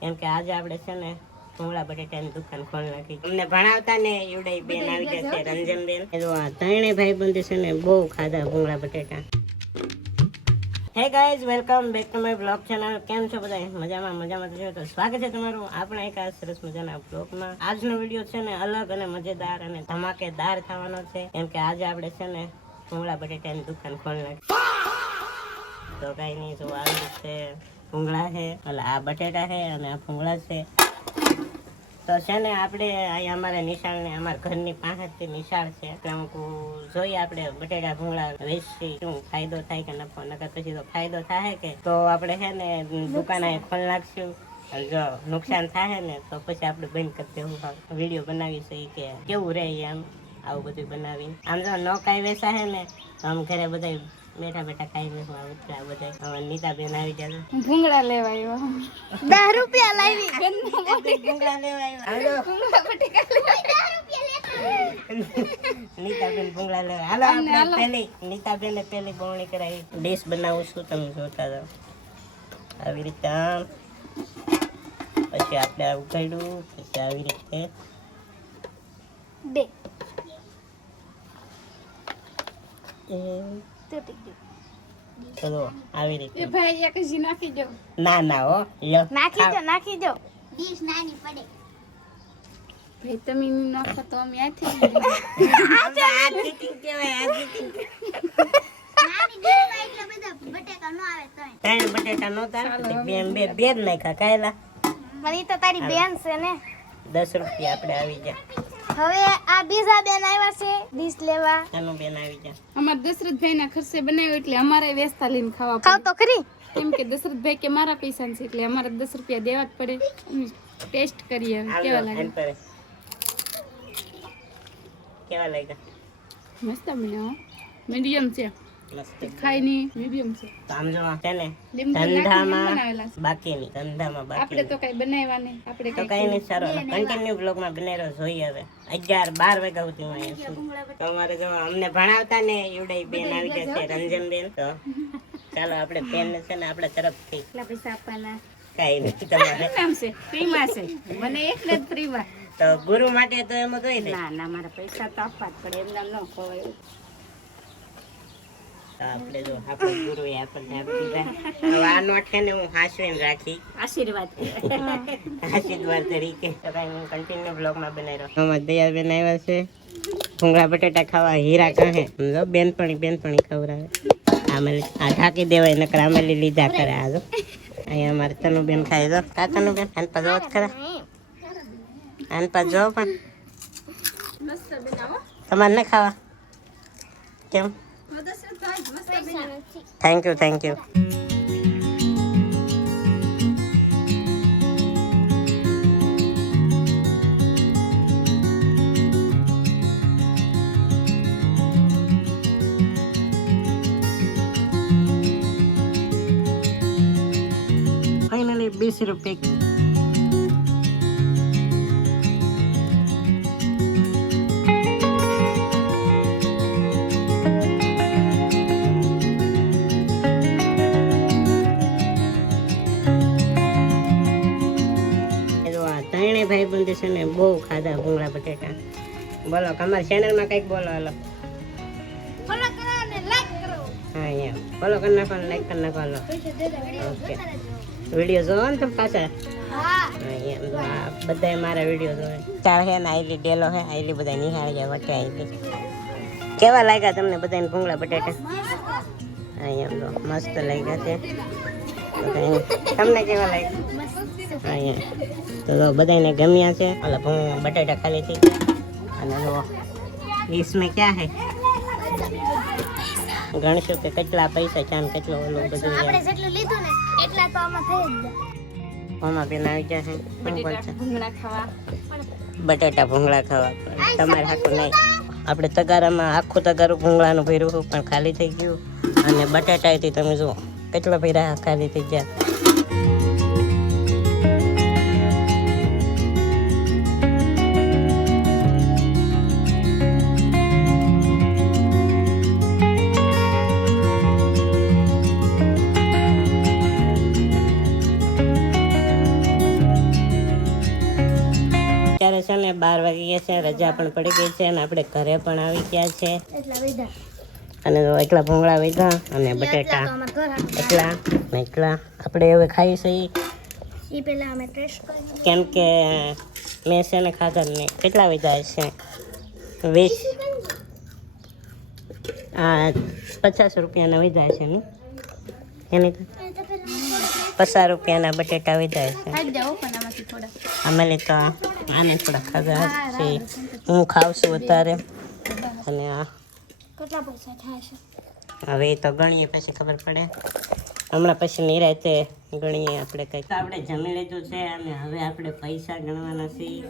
કેમ કે આજે આપણે છે ને ભૂંગળા બટેટાની દુકાન ખોલી નાખી. અમને ભણાવતા ને યુડાઈ બેન આવી ગયા છે, રંજન બેન. તો આ ત્રણેય ભાઈબંધી છે ને બહુ ખાધા ભૂંગળા બટેટા. Hey guys, welcome back to my blog channel. કેમ છો બધા? મજામાં છો તો સ્વાગત છે તમારું આપણા એક આ સરસ મજાના બ્લોગમાં. આજનો વિડીયો છે ને અલગ અને મજેદાર અને ધમાકેદાર થવાનો છે, કેમ કે આજે આપણે છે ને ભૂંગળા બટેટાની દુકાન ખોલી નાખી. તો કઈ નહીં, જો આવી છે ભૂંગળા છે, એટલે આ બટેટા છે અને આ ભૂંગળા છે. તો છે ને આપણે અહીંયા અમારા નિશાળ ને અમારા ઘરની પાસેથી નિશાળ છે, એટલે અમુક જોઈએ આપણે બટેટા ભૂંગળા વેચી શું ફાયદો થાય કે નફો, નકર પછી તો ફાયદો થાય કે તો આપણે છે ને દુકાન અહીં ખોલી નાખશું. જો નુકસાન થાય ને તો પછી આપણે બંધ કરી દેવું. વિડીયો બનાવીશું કે કેવું રહે એમ, આવું બધું બનાવી. આમ જો ન કાંઈ વેચા હે ને તો આમ ઘરે બધા બેઠા ખાઈ લેવું. આ બધા નીતા બેન આવી જાય ભૂંગળા લેવા આવ્યો. 10 રૂપિયા લાવી. ભૂંગળા લેવા આવ્યો. ભૂંગળા બટેકા લેવા 10 રૂપિયા નીતા બેન ભૂંગળા લેવા. હાલો આપણે પહેલી નીતા બેને પહેલી બોવણી કરાવી. ડીશ બનાવું છું, તમે જોતા જાઓ. આવી રીતે આમ, પછી આપણે આ ઉઘાડ્યું, પછી આવી રીતે બે ચલો આવી રીતે. એ ભાઈ એક જ નાખી દો. ના હો, લ્યો નાખી દો. ડીશ નાની પડે. ભાઈ તમે ની નાખો તો અમે આથી આ ચીટિંગ કહેવાય, આ ચીટિંગ. નાની ડીશ માં એટલા બધા બટેકા નો આવે તો. ત્રણ બટેટા નહોતા, બે જ નાખ્યા. કાયલા મને તો તારી બેન છે ને. 10 રૂપિયા આપણે આવી જાય. હવે આ બીજા બેન આવ્યા છે ડીશ લેવા. એનું બેન આવી જાય. અમાર દશરથભાઈ ના ખર્ચે બનાવ્યો એટલે અમારે વેચતા લઈને ખાવા ખાવ તો ખરી. કેમ કે દશરથભાઈ કે મારા પૈસા છે એટલે અમારે 10 રૂપિયા દેવા જ પડે. ટેસ્ટ કરીએ હવે કેવા લાગે. કેવા લાગ્યા? મસ્ત બન્યો, મીડિયમ છે, મસ્ત. ખાઈ ની મીડિયમ છે. તો આમ જો છે ને લીંબુ નાખીને ધંધામાં બનાવેલા છે. બાકીની, ધંધામાં આપણે બાકી તો કઈ બનાવ્યા નહીં. આપણે તો કઈ નહીં. સારો કન્ટિન્યુ બ્લોગમાં બનાવ્યો જોઈએ. હવે 11-12 વાગ્યા સુધી હું અહીંયા છું. તો અમારે જો અમને ભણાવતા ને યુડાઈ બેન આવી ગયા છે, રંજન બેન. તો ચાલો આપણે બેન છે ને આપણા તરફથી કેટલા પૈસા આપવાના? કઈ નથી તમારે. નામ છે પ્રીમા છે, મને એટલે જ પ્રીમા. તો ગુરુ માટે તો એમ જ હોય ને. ના મારા પૈસા તો આપવા જ પડે, એમના ન ખવાય. તો આપણે જો આપણે ગુરુ એ આપણને આપી દીધા. હવે આ નોટ છે ને હું હાંસવીને રાખી આશીર્વાદ. આશીર્વાદ તરીકે. તો કઈ હું કન્ટિન્યુ બ્લોગમાં બનાવી રહ્યો. અમારા દયાબેન આવ્યા છે ભૂંગળા બટેટા ખાવા. હીરા કહે સમજો, બેનપણી ખવડાવે. આમેલી આ ઢાંકી દેવાય, નકર આમેલી લીધા કરે. આ જો અહીંયા અમારે તનુબેન ખાઈ દો. કા તનુબેન આન પા જો ખરા, આન પા જો. પણ તમારે ન ખાવા કેમ? Thank you. ફાઇનલી 20 રૂપિયા. ભાઈબંધી છે ને બહુ ખાધા ભૂંગળા બટેટા. બોલો અમારા ચેનલમાં કંઈક બોલો. હાલો ફોલો કરો અને લાઈક કરો. હા, અહીંયા ફોલો કરી નાખો, લાઈક કરી નાખો. Hello okay. વિડીયો જોવો ને તમે પાછા? હા. અહીંયા બધા મારા વિડીયો જોવે. ચાલ હે ને આઈલી ડેલો હે, આઈલી બધા નિહાળી જાય વટે આઈલી. કેવા લાગ્યા તમને બધાને ભૂંગળા બટેટા? અહીંયા મસ્ત લાગ્યા છે. તમને કેવા લાગ્યા? અહીંયા તો બધાને ગમ્યા છે. ઓલા બટેટા ખાલી થઈ અને જો इसमें क्या है ગણશું કે કેટલા પૈસા છે, કેટલો ઓલું બધું. આપણે જેટલું લીધું ને એટલા તો આમાં થઈ જ જાય. આમાં બેન આવી ગયા છે. ભૂંગળા ખાવા, બટેટા ભૂંગળા ખાવા. તમારે હાથું નહીં. આપણે તગારામાં આખું તગારું ભૂંગળાનું ભર્યું પણ ખાલી થઈ ગયું. અને બટેટાથી તમે જુઓ કેટલા ભર્યા ખાલી થઈ ગયા. 12 વાગી ગયા છે, રજા પણ પડી ગઈ છે અને આપણે ઘરે પણ આવી ગયા છે. એટલા વૈધા અને જો એટલા ભૂંગળા વધ્યા અને બટેટા એટલા ને એટલા આપણે હવે ખાઈ છીએ, ઈ પહેલા અમે ટેસ્ટ કરી કેમ કે મેં છે ને ખાધા જ નહીં. કેટલા વધ્યા છે? 20 આ 50 રૂપિયાના વધ્યા છે ને એની તો 50 રૂપિયાના બટેટા વધ્યા છે. ખાઈ જાઓ પણ આમાંથી થોડા. અમે તો આને થોડા ખાધા છે, હું ખાઉં છું અત્યારે. અને આ કેટલા પૈસા થશે? હવે એ તો ગણીએ પછી ખબર પડે. હમણાં પછી નિરાતે ગણીએ આપણે કંઈક. તો આપણે જમી લીધું છે અને હવે આપણે પૈસા ગણવાના છીએ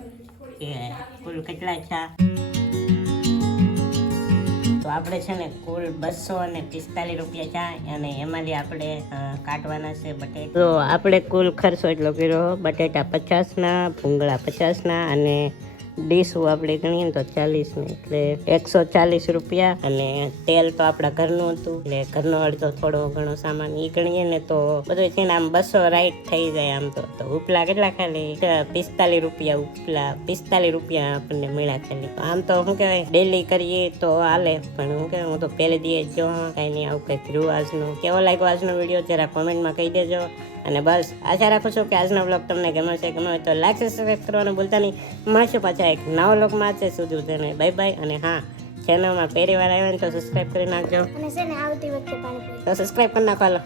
કે કુલ કેટલા છે. તો આપણે છે ને કુલ 245 રૂપિયા છે અને એમાંથી આપણે કાઢવાના છે બટેટા. તો આપણે કુલ ખર્ચો એટલો કર્યો, બટેટા 50ના, ભૂંગળા 50ના અને ડીશું આપણે ગણીએ ને તો 40 ને એટલે 140 રૂપિયા. અને તેલ તો આપણા ઘરનું હતું એટલે ઘરનો અડધો થોડો ઘણો સામાન એ ગણીએ ને તો બધું છે ને આમ 200 રાઈટ થઈ જાય આમ તો. ઉપલા કેટલા ખાલી 45 રૂપિયા, ઉપલા 45 રૂપિયા આપણને મળ્યા ખાલી. આમ તો શું કહેવાય ડેલી કરીએ તો હાલે, પણ શું કહેવાય હું તો પહેલે દી જો કાંઈ નહીં આવું કંઈક રહ્યું આજનું. કેવો લાગ્યો આજનો વિડીયો જરા કોમેન્ટમાં કહી દેજો. અને બસ આશા રાખું છું કે આજનો બ્લોગ તમને ગમે છે. ગમે હોય તો લાઈક સબસ્ક્રાઈબ કરવાનું ભૂલતા નહીં. મળશું પાછા એક નવો બ્લોગમાં છે. સુધી તેને બાય બાય. અને હા, ચેનલમાં પહેલી વાર આવ્યા ને તો સબસ્ક્રાઈબ કરી નાખજો. અને છે ને આવતી વખતે પાણીપુરી તો સબસ્ક્રાઈબ કરી નાખો. હાલો.